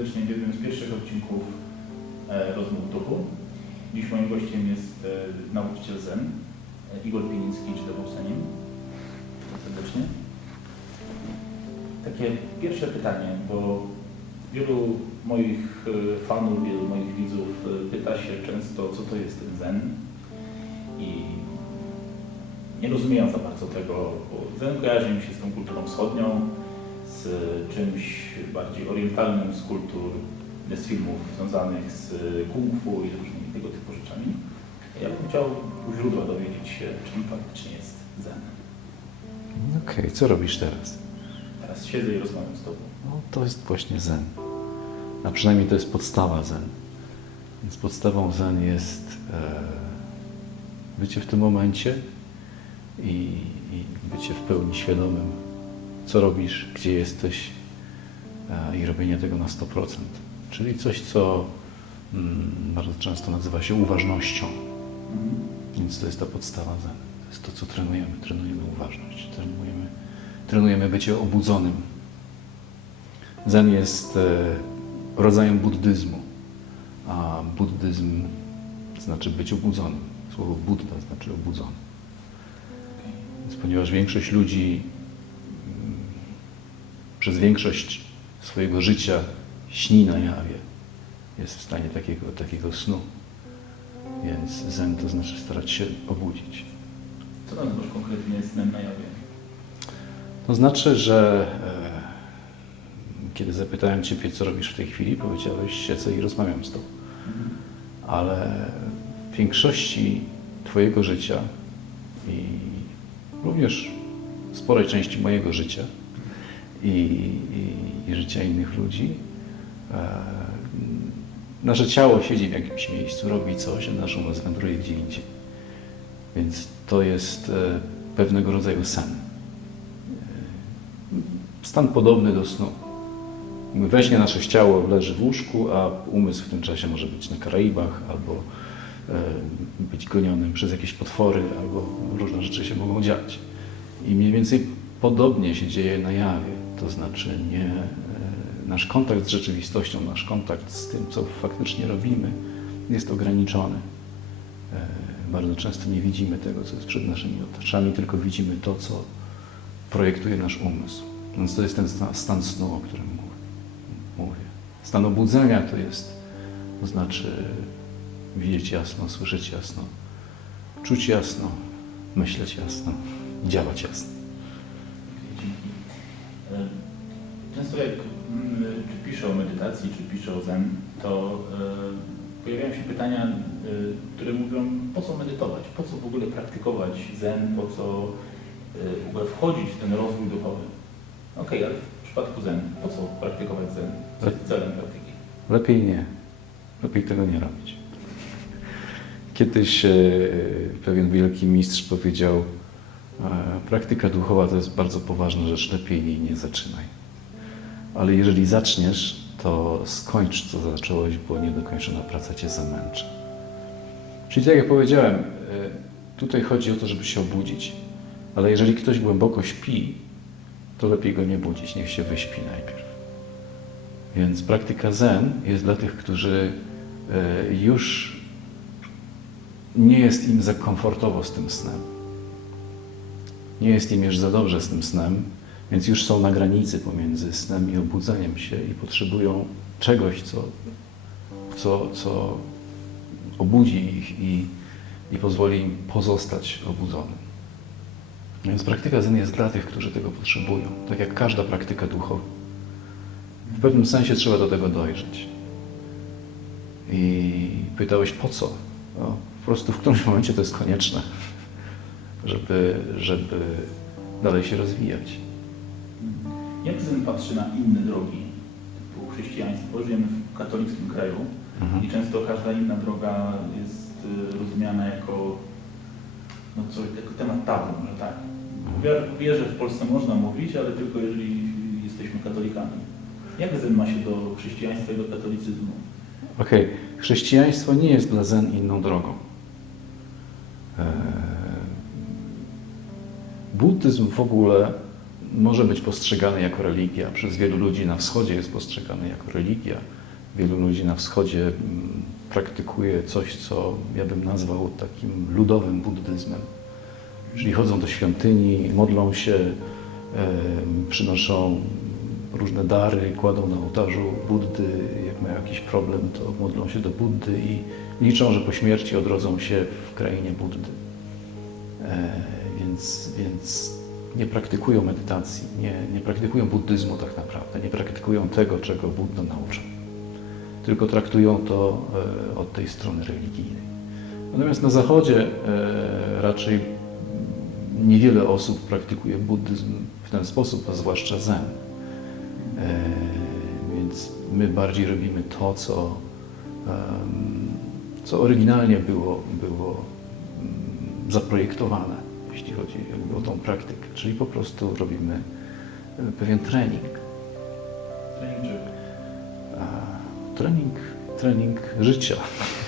serdecznie w jednym z pierwszych odcinków e, Rozmów Duchu. Dziś moim gościem jest e, nauczyciel Zen, e, Igor Piniński, czy to Senim. Serdecznie. Takie pierwsze pytanie, bo wielu moich fanów, wielu moich widzów pyta się często, co to jest ten Zen i nie rozumieją za bardzo tego, bo Zen kojarzy mi się z tą kulturą wschodnią, z czymś bardziej orientalnym z kultur, z filmów związanych z kung fu i różnymi tego typu rzeczami. Ja bym chciał u źródła dowiedzieć się, czym faktycznie jest Zen. Okej, co robisz teraz? Teraz siedzę i rozmawiam z Tobą. No, to jest właśnie zen. A przynajmniej to jest podstawa zen. Więc podstawą zen jest e, bycie w tym momencie i, i bycie w pełni świadomym, co robisz, gdzie jesteś e, i robienie tego na 100%. Czyli coś, co mm, bardzo często nazywa się uważnością. Mhm. Więc to jest ta podstawa zen. To jest to, co trenujemy. Trenujemy uważność, trenujemy, trenujemy bycie obudzonym. Zen jest e, rodzajem buddyzmu, a buddyzm znaczy być obudzonym. Słowo Buddha znaczy obudzony. Więc ponieważ większość ludzi przez większość swojego życia śni na jawie, jest w stanie takiego, takiego snu. Więc zen to znaczy starać się obudzić. Co nazywasz konkretnie snem na jawie? To znaczy, że e, kiedy zapytałem Ciebie, co robisz w tej chwili, powiedziałeś, siedzę i rozmawiam z Tobą. Mhm. Ale w większości Twojego życia i również sporej części mojego życia i, i, i życia innych ludzi, e, nasze ciało siedzi w jakimś miejscu, robi coś, a nasz umysł wędruje gdzie indziej. Więc to jest e, pewnego rodzaju sen. E, Stan podobny do snu. We śnie nasze ciało leży w łóżku, a umysł w tym czasie może być na Karaibach albo być gonionym przez jakieś potwory, albo różne rzeczy się mogą dziać. I mniej więcej podobnie się dzieje na jawie. To znaczy nie, e, nasz kontakt z rzeczywistością, nasz kontakt z tym, co faktycznie robimy, jest ograniczony. E, Bardzo często nie widzimy tego, co jest przed naszymi oczami, tylko widzimy to, co projektuje nasz umysł. Więc to jest ten sta- stan snu, o którym mów- mówię. Stan obudzenia to jest, to znaczy widzieć jasno, słyszeć jasno, czuć jasno, myśleć jasno, działać jasno. Często jak czy piszę o medytacji, czy piszę o zen, to e, pojawiają się pytania, e, które mówią, po co medytować, po co w ogóle praktykować zen, po co e, w ogóle wchodzić w ten rozwój duchowy. Okej, ale w przypadku zen, po co praktykować zen? Co jest celem praktyki? Lepiej nie. Lepiej tego nie robić. Kiedyś pewien wielki mistrz powiedział, praktyka duchowa to jest bardzo poważna rzecz, lepiej jej nie zaczynaj. Ale jeżeli zaczniesz, to skończ, co zacząłeś, bo niedokończona praca cię zamęczy. Czyli tak jak powiedziałem, e, tutaj chodzi o to, żeby się obudzić. Ale jeżeli ktoś głęboko śpi, to lepiej go nie budzić, niech się wyśpi najpierw. Więc praktyka zen jest dla tych, którzy e, już nie jest im za komfortowo z tym snem. Nie jest im już za dobrze z tym snem, więc już są na granicy pomiędzy snem i obudzeniem się i potrzebują czegoś, co, co, co obudzi ich i, i pozwoli im pozostać obudzonym. Więc praktyka zen jest dla tych, którzy tego potrzebują, tak jak każda praktyka duchowa. W pewnym sensie trzeba do tego dojrzeć. I pytałeś po co? No, po prostu w którymś momencie to jest konieczne, żeby, żeby dalej się rozwijać. Jak zen patrzy na inne drogi, typu chrześcijaństwo? Żyjemy w katolickim kraju Mhm. i często każda inna droga jest y, rozumiana jako, no co, jako temat tabu, że tak. Wier- Wierzę, w Polsce można mówić, ale tylko jeżeli jesteśmy katolikami. Jak zen ma się do chrześcijaństwa i do katolicyzmu? Okej, chrześcijaństwo nie jest dla zen inną drogą. Eee, Buddyzm w ogóle może być postrzegany jako religia. Przez wielu ludzi na wschodzie jest postrzegany jako religia. Wielu ludzi na wschodzie mm, praktykuje coś, co ja bym nazwał takim ludowym buddyzmem. Czyli chodzą do świątyni, modlą się, przynoszą różne dary, kładą na ołtarzu Buddy. Jak mają jakiś problem, to modlą się do Buddy i liczą, że po śmierci odrodzą się w krainie Buddy. E, więc, więc nie praktykują medytacji, nie, nie praktykują buddyzmu tak naprawdę, nie praktykują tego, czego Buddha nauczył. Tylko traktują to e, od tej strony religijnej. Natomiast na Zachodzie e, raczej niewiele osób praktykuje buddyzm w ten sposób, a zwłaszcza zen. E, Więc my bardziej robimy to, co, co oryginalnie było, było mm, zaprojektowane, jeśli chodzi o tą praktykę. Czyli po prostu robimy e, pewien trening. Trening czego? Trening, trening życia.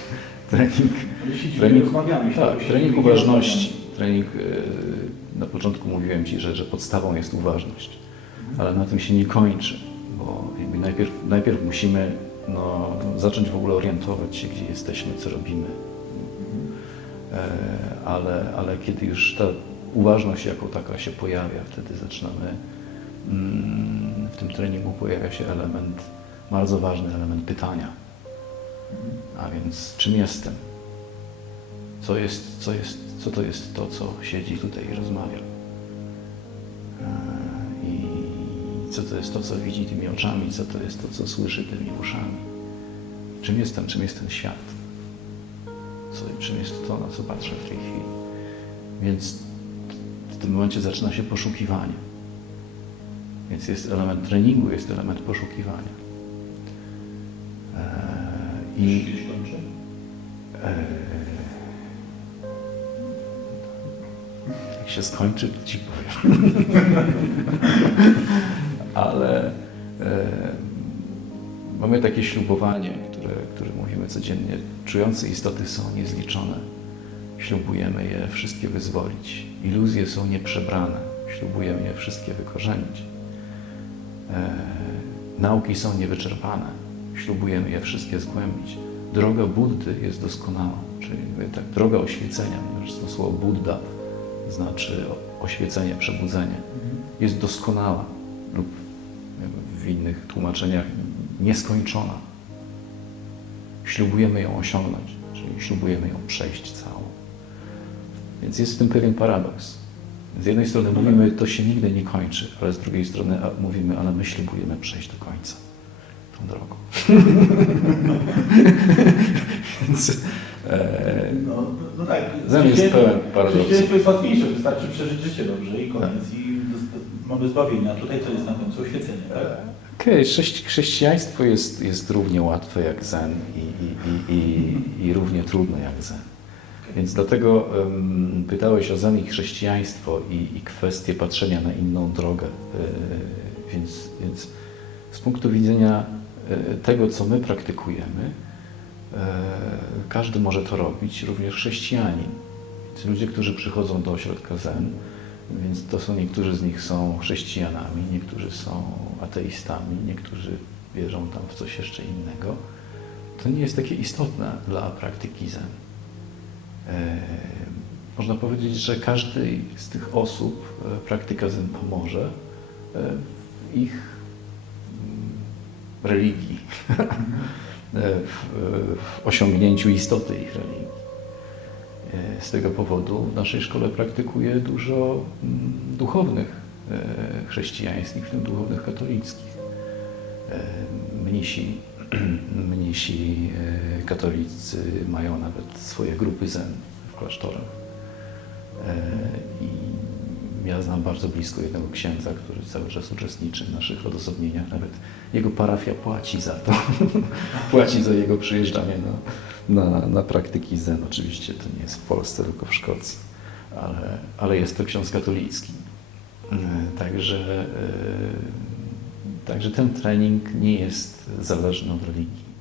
trening jeśli Trening- tak, trening uważności. Trening, e, na początku mówiłem Ci, że, że podstawą jest uważność, ale na tym się nie kończy, bo jakby najpierw, najpierw musimy no, zacząć w ogóle orientować się, gdzie jesteśmy, co robimy. E, ale, ale kiedy już ta uważność jako taka się pojawia, wtedy zaczynamy, mm, w tym treningu pojawia się element, bardzo ważny element pytania. A więc czym jestem? Co, jest, co, jest, co to jest to, co siedzi tutaj i rozmawia? E, I co to jest to, co widzi tymi oczami, co to jest to, co słyszy tymi uszami? Czym jestem, czym jest ten świat? Co, czym jest to, na co patrzę w tej chwili? Więc w tym momencie zaczyna się poszukiwanie. Więc jest element treningu, jest element poszukiwania. E, I kiedyś kończy? e, jak się skończy, to ci powiem. Ale e, mamy takie ślubowanie, które mówimy codziennie. Czujące istoty są niezliczone. Ślubujemy je wszystkie wyzwolić. Iluzje są nieprzebrane. Ślubujemy je wszystkie wykorzenić. E, nauki są niewyczerpane. Ślubujemy je wszystkie zgłębić. Droga Buddy jest doskonała, czyli tak, droga oświecenia, ponieważ to słowo Buddha znaczy oświecenie, przebudzenie, jest doskonała lub w innych tłumaczeniach nieskończona. Ślubujemy ją osiągnąć, czyli ślubujemy ją przejść całą. Więc jest w tym pewien paradoks. Z jednej strony mówimy, to się nigdy nie kończy, ale z drugiej strony mówimy, ale my ślubujemy przejść do końca tą drogą. Więc e, No, no tak. Jest pełen paradoksu. Życie jest łatwiejsze, wystarczy przeżyć życie dobrze i koniec. I dost- mamy zbawienie, a tutaj to jest na końcu oświecenie, tak? Okej, chrześci- chrześcijaństwo jest, jest równie łatwe jak zen i, i, i, i, i równie trudne jak zen. Więc dlatego um, pytałeś o zen i chrześcijaństwo i, i kwestię patrzenia na inną drogę. E, więc, więc z punktu widzenia e, tego, co my praktykujemy, e, każdy może to robić, również chrześcijanin. Więc ludzie, którzy przychodzą do ośrodka zen, więc to są niektórzy z nich są chrześcijanami, niektórzy są ateistami, niektórzy wierzą tam w coś jeszcze innego. To nie jest takie istotne dla praktyki zen. E, można powiedzieć, że każdej z tych osób e, praktyka zen pomoże e, w ich mm, religii, w osiągnięciu istoty ich religii. Z tego powodu w naszej szkole praktykuje dużo mm, duchownych e, chrześcijańskich, w tym duchownych katolickich. E, Mnisi, mnisi e, katolicy mają nawet swoje grupy zen w klasztorach. I ja znam bardzo blisko jednego księdza, który cały czas uczestniczy w naszych odosobnieniach. Nawet jego parafia płaci za to. płaci za jego przyjeżdżanie na, na, na praktyki zen. Oczywiście to nie jest w Polsce, tylko w Szkocji. Ale, ale jest to ksiądz katolicki. E, Także, e, także ten trening nie jest zależny od religii.